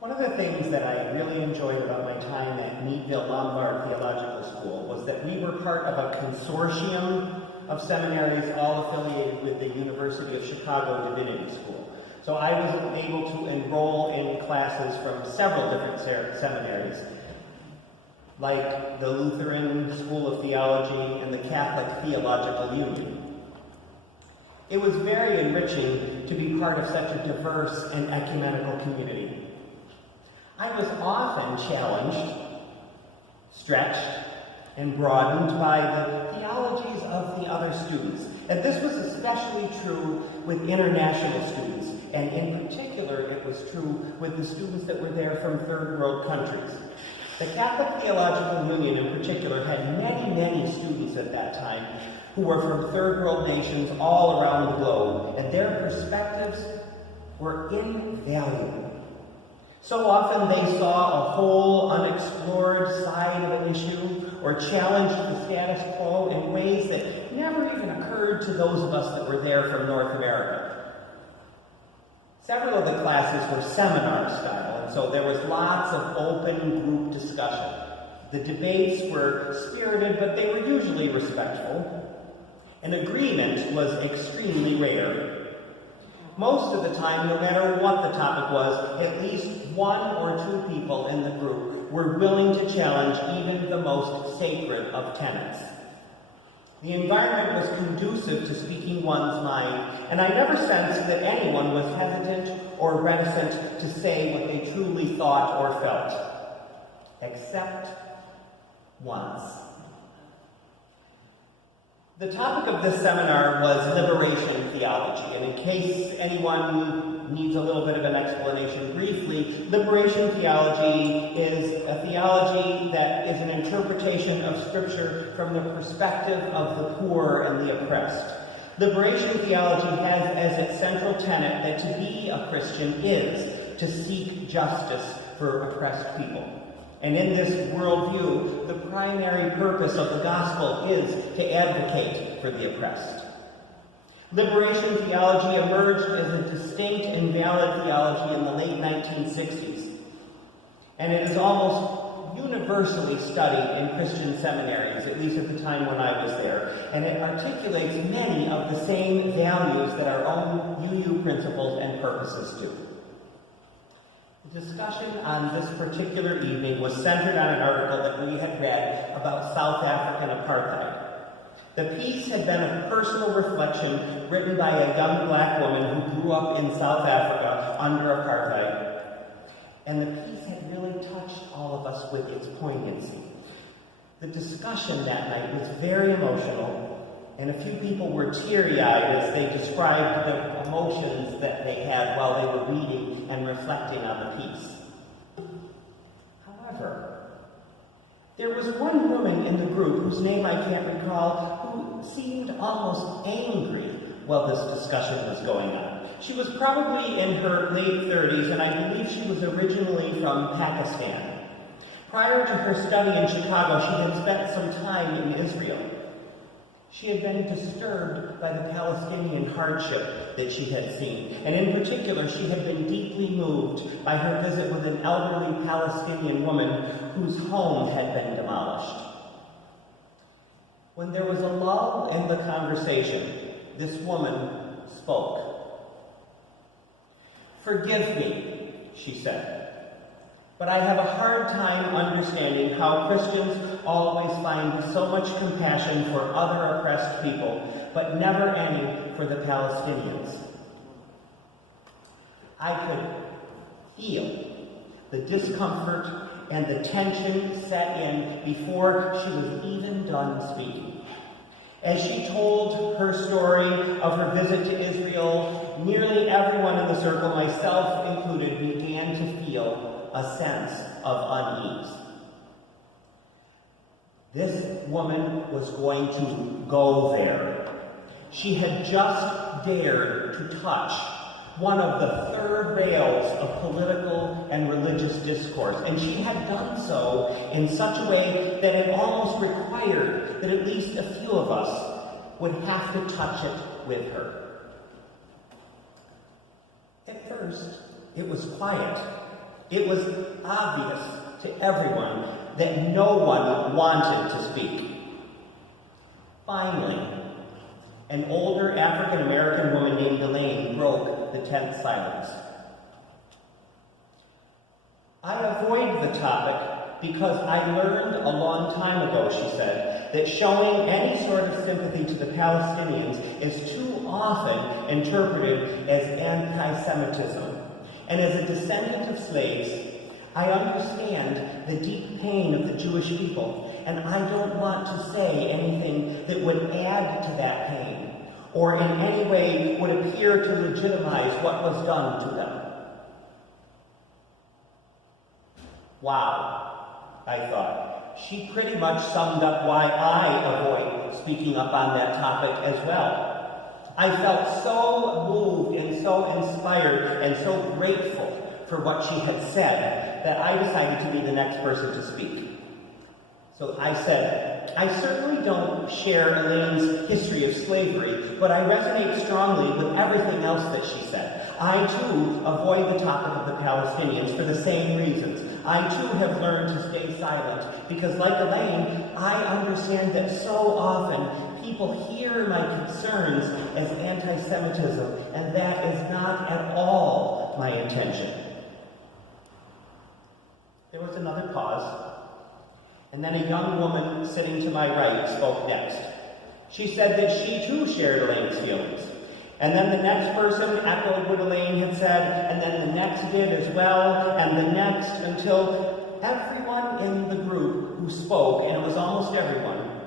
One of the things that I really enjoyed about my time at Meadville Lombard Theological School was that we were part of a consortium of seminaries all affiliated with the University of Chicago Divinity School. So I was able to enroll in classes from several different seminaries, like the Lutheran School of Theology and the Catholic Theological Union. It was very enriching to be part of such a diverse and ecumenical community. I was often challenged, stretched, and broadened by the theologies of the other students. And this was especially true with international students, and in particular it was true with the students that were there from third world countries. The Catholic Theological Union in particular had many students at that time who were from third world nations all around the globe, and their perspectives were invaluable. So often they saw a whole unexplored side of an issue or challenged the status quo in ways that never even occurred to those of us that were there from North America. Several of the classes were seminar style, and so there was lots of open group discussion. The debates were spirited, but they were usually respectful, and agreement was extremely rare. Most of the time, no matter what the topic was, at least one or two people in the group were willing to challenge even the most sacred of tenets. The environment was conducive to speaking one's mind, and I never sensed that anyone was hesitant or reticent to say what they truly thought or felt. Except once. The topic of this seminar was liberation theology, and in case anyone needs a little bit of an explanation briefly, liberation theology is a theology that is an interpretation of Scripture from the perspective of the poor and the oppressed. Liberation theology has as its central tenet that to be a Christian is to seek justice for oppressed people. And in this worldview, the primary purpose of the gospel is to advocate for the oppressed. Liberation theology emerged as a distinct and valid theology in the late 1960s. And it is almost universally studied in Christian seminaries, at least at the time when I was there. And it articulates many of the same values that our own UU principles and purposes do. The discussion on this particular evening was centered on an article that we had read about South African apartheid. The piece had been a personal reflection written by a young black woman who grew up in South Africa under apartheid. And the piece had really touched all of us with its poignancy. The discussion that night was very emotional, and a few people were teary-eyed as they described the emotions that they had while they were reading and reflecting on the piece. However, there was one woman in the group whose name I can't recall who seemed almost angry while this discussion was going on. She was probably in her late 30s, and I believe she was originally from Pakistan. Prior to her study in Chicago, she had spent some time in Israel. She had been disturbed by the Palestinian hardship that she had seen, and in particular, she had been deeply moved by her visit with an elderly Palestinian woman whose home had been demolished. When there was a lull in the conversation, this woman spoke. "Forgive me," she said, "but I have a hard time understanding how Christians always find so much compassion for other oppressed people, but never any for the Palestinians." I could feel the discomfort and the tension set in before she was even done speaking. As she told her story of her visit to Israel, nearly everyone in the circle, myself included, began to feel a sense of unease. This woman was going to go there. She had just dared to touch one of the third rails of political and religious discourse, and she had done so in such a way that it almost required that at least a few of us would have to touch it with her. At first, it was quiet. It was obvious to everyone that no one wanted to speak. Finally, an older African-American woman named Elaine broke the tense silence. I avoid the topic because I learned a long time ago, she said, that showing any sort of sympathy to the Palestinians is too often interpreted as anti-Semitism. And as a descendant of slaves, I understand the deep pain of the Jewish people, and I don't want to say anything that would add to that pain, or in any way would appear to legitimize what was done to them. Wow, I thought. She pretty much summed up why I avoid speaking up on that topic as well. I felt so moved and so inspired and so grateful for what she had said that I decided to be the next person to speak. So I said, I certainly don't share Elaine's history of slavery, but I resonate strongly with everything else that she said. I, too, avoid the topic of the Palestinians for the same reasons. I, too, have learned to stay silent because, like Elaine, I understand that so often people hear my concerns as anti-Semitism, and that is not at all my intention. There was another pause. And then a young woman sitting to my right spoke next. She said that she too shared Elaine's feelings. And then the next person echoed what Elaine had said, and then the next did as well, and the next, until everyone in the group who spoke, and it was almost everyone,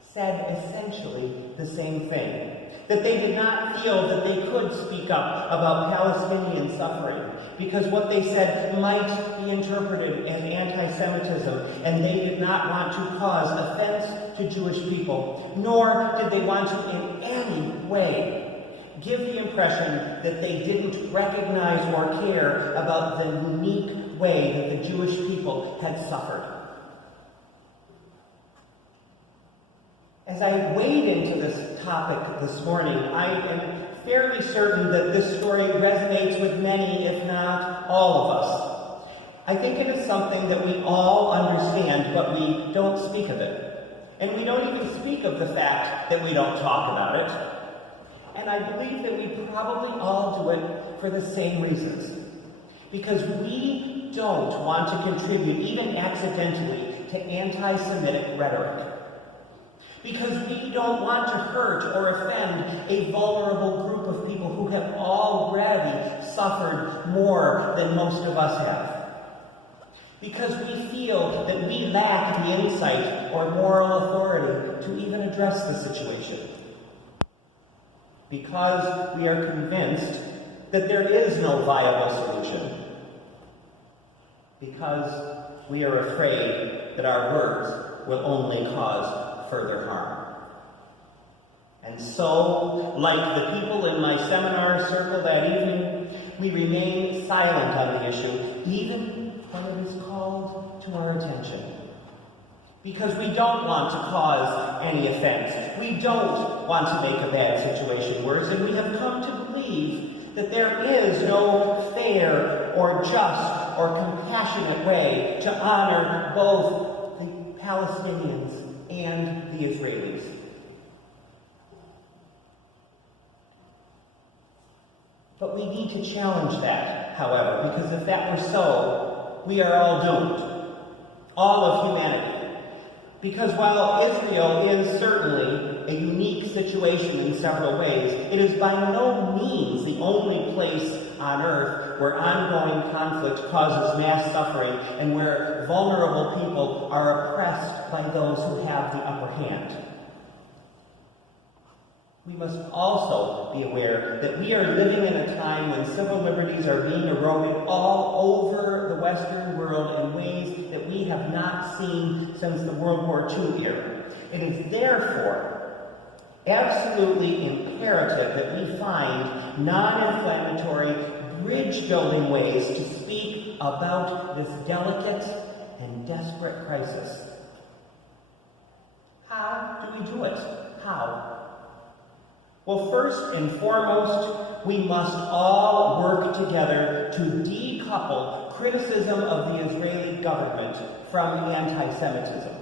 said essentially the same thing. That they did not feel that they could speak up about Palestinian suffering, because what they said might be interpreted as anti-Semitism, and they did not want to cause offense to Jewish people, nor did they want to in any way give the impression that they didn't recognize or care about the unique way that the Jewish people had suffered. As I wade into this topic this morning, I am fairly certain that this story resonates with many, if not all of us. I think it is something that we all understand, but we don't speak of it. And we don't even speak of the fact that we don't talk about it. And I believe that we probably all do it for the same reasons. Because we don't want to contribute, even accidentally, to anti-Semitic rhetoric. Because we don't want to hurt or offend a vulnerable group of people who have already suffered more than most of us have. Because we feel that we lack the insight or moral authority to even address the situation. Because we are convinced that there is no viable solution. Because we are afraid that our words will only cause further harm. And so, like the people in my seminar circle that evening, we remain silent on the issue, even when it is called to our attention. Because we don't want to cause any offense. We don't want to make a bad situation worse, and we have come to believe that there is no fair or just or compassionate way to honor both the Palestinians and the Israelis. But we need to challenge that, however, because if that were so, we are all doomed. All of humanity. Because while Israel is certainly a unique situation in several ways, it is by no means the only place on earth where ongoing conflict causes mass suffering and where vulnerable people are oppressed by those who have the upper hand. We must also be aware that we are living in a time when civil liberties are being eroded all over the Western world in ways that we have not seen since the World War II era. It is therefore absolutely imperative that we find non-inflammatory, bridge-building ways to speak about this delicate and desperate crisis. How do we do it? How? Well, first and foremost, we must all work together to decouple criticism of the Israeli government from anti-Semitism.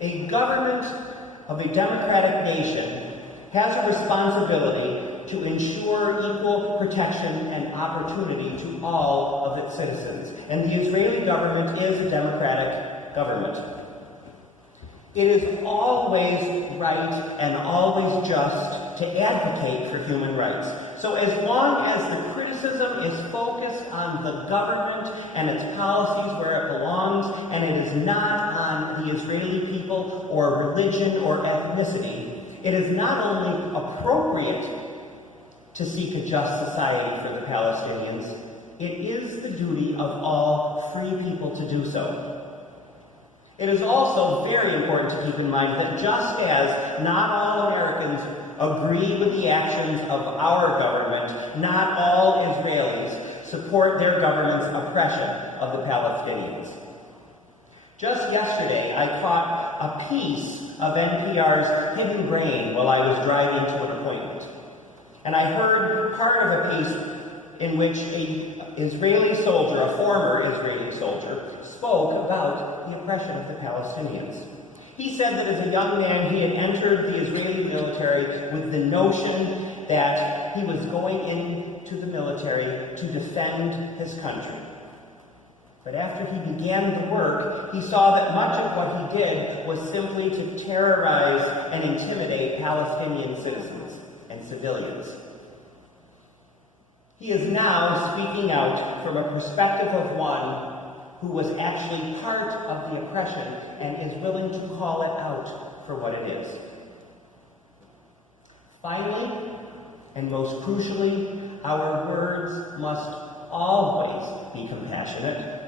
A government of a democratic nation has a responsibility to ensure equal protection and opportunity to all of its citizens. And the Israeli government is a democratic government. It is always right and always just to advocate for human rights. So as long as the criticism is focused on the government and its policies where it belongs, and it is not on the Israeli people or religion or ethnicity, it is not only appropriate to seek a just society for the Palestinians, it is the duty of all free people to do so. It is also very important to keep in mind that just as not all Americans agree with the actions of our government, not all Israelis support their government's oppression of the Palestinians. Just yesterday, I caught a piece of NPR's Hidden Brain while I was driving to an appointment. And I heard part of a piece in which an Israeli soldier, a former Israeli soldier, spoke about the oppression of the Palestinians. He said that as a young man, he had entered the Israeli military with the notion that he was going into the military to defend his country. But after he began the work, he saw that much of what he did was simply to terrorize and intimidate Palestinian citizens and civilians. He is now speaking out from a perspective of one who was actually part of the oppression and is willing to call it out for what it is. Finally, and most crucially, our words must always be compassionate,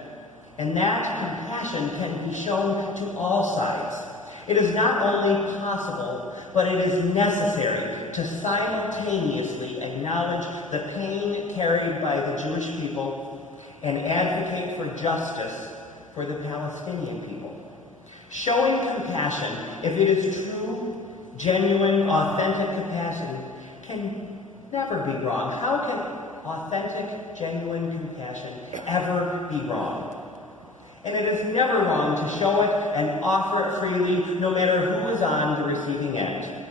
and that compassion can be shown to all sides. It is not only possible, but it is necessary to simultaneously acknowledge the pain carried by the Jewish people and advocate for justice for the Palestinian people. Showing compassion, if it is true, genuine, authentic compassion, can never be wrong. How can authentic, genuine compassion ever be wrong? And it is never wrong to show it and offer it freely, no matter who is on the receiving end.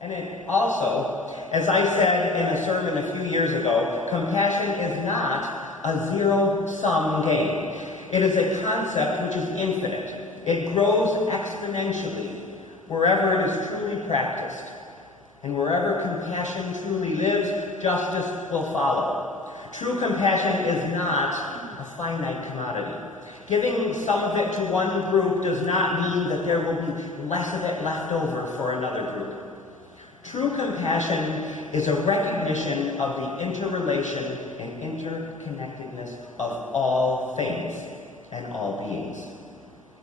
And it also, as I said in a sermon a few years ago, compassion is not a zero-sum game. It is a concept which is infinite. It grows exponentially wherever it is truly practiced. And wherever compassion truly lives, justice will follow. True compassion is not a finite commodity. Giving some of it to one group does not mean that there will be less of it left over for another group. True compassion is a recognition of the interrelation and interconnectedness of all things and all beings.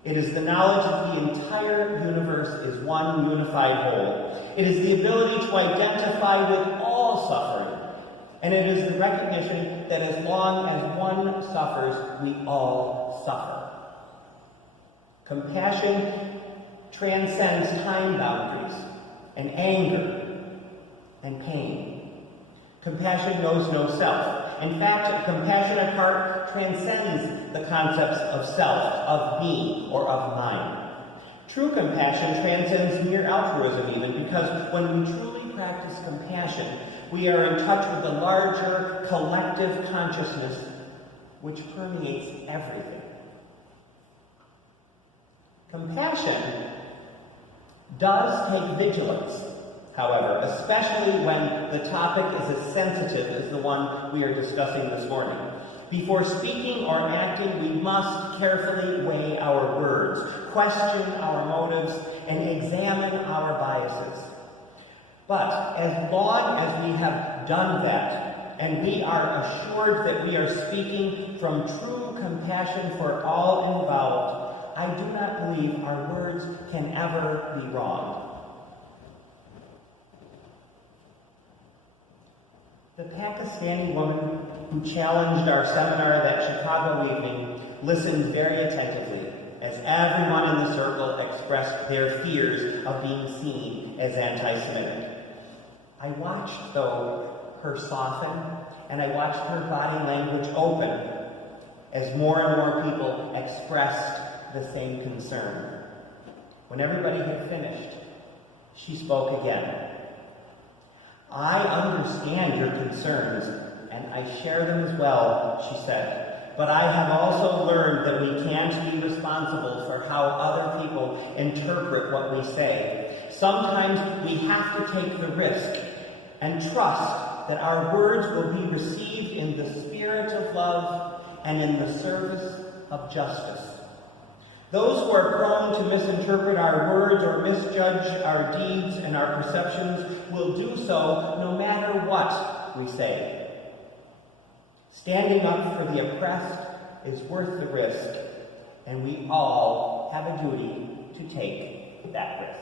It is the knowledge that the entire universe is one unified whole. It is the ability to identify with all suffering. And it is the recognition that as long as one suffers, we all suffer. Compassion transcends time boundaries and anger and pain. Compassion knows no self. In fact, a compassionate heart transcends the concepts of self, of me, or of mine. True compassion transcends mere altruism even, because when we truly practice compassion, we are in touch with the larger collective consciousness which permeates everything. Compassion does take vigilance, however, especially when the topic is as sensitive as the one we are discussing this morning. Before speaking or acting, we must carefully weigh our words, question our motives, and examine our biases. But as long as we have done that, and we are assured that we are speaking from true compassion for all involved, I do not believe our words can ever be wrong. The Pakistani woman who challenged our seminar that Chicago evening listened very attentively as everyone in the circle expressed their fears of being seen as anti-Semitic. I watched, though, her soften, and I watched her body language open as more and more people expressed the same concern. When everybody had finished, she spoke again. "I understand your concerns, and I share them as well," she said. "But I have also learned that we can't be responsible for how other people interpret what we say. Sometimes we have to take the risk and trust that our words will be received in the spirit of love and in the service of justice. Those who are prone to misinterpret our words or misjudge our deeds and our perceptions will do so no matter what we say. Standing up for the oppressed is worth the risk, and we all have a duty to take that risk."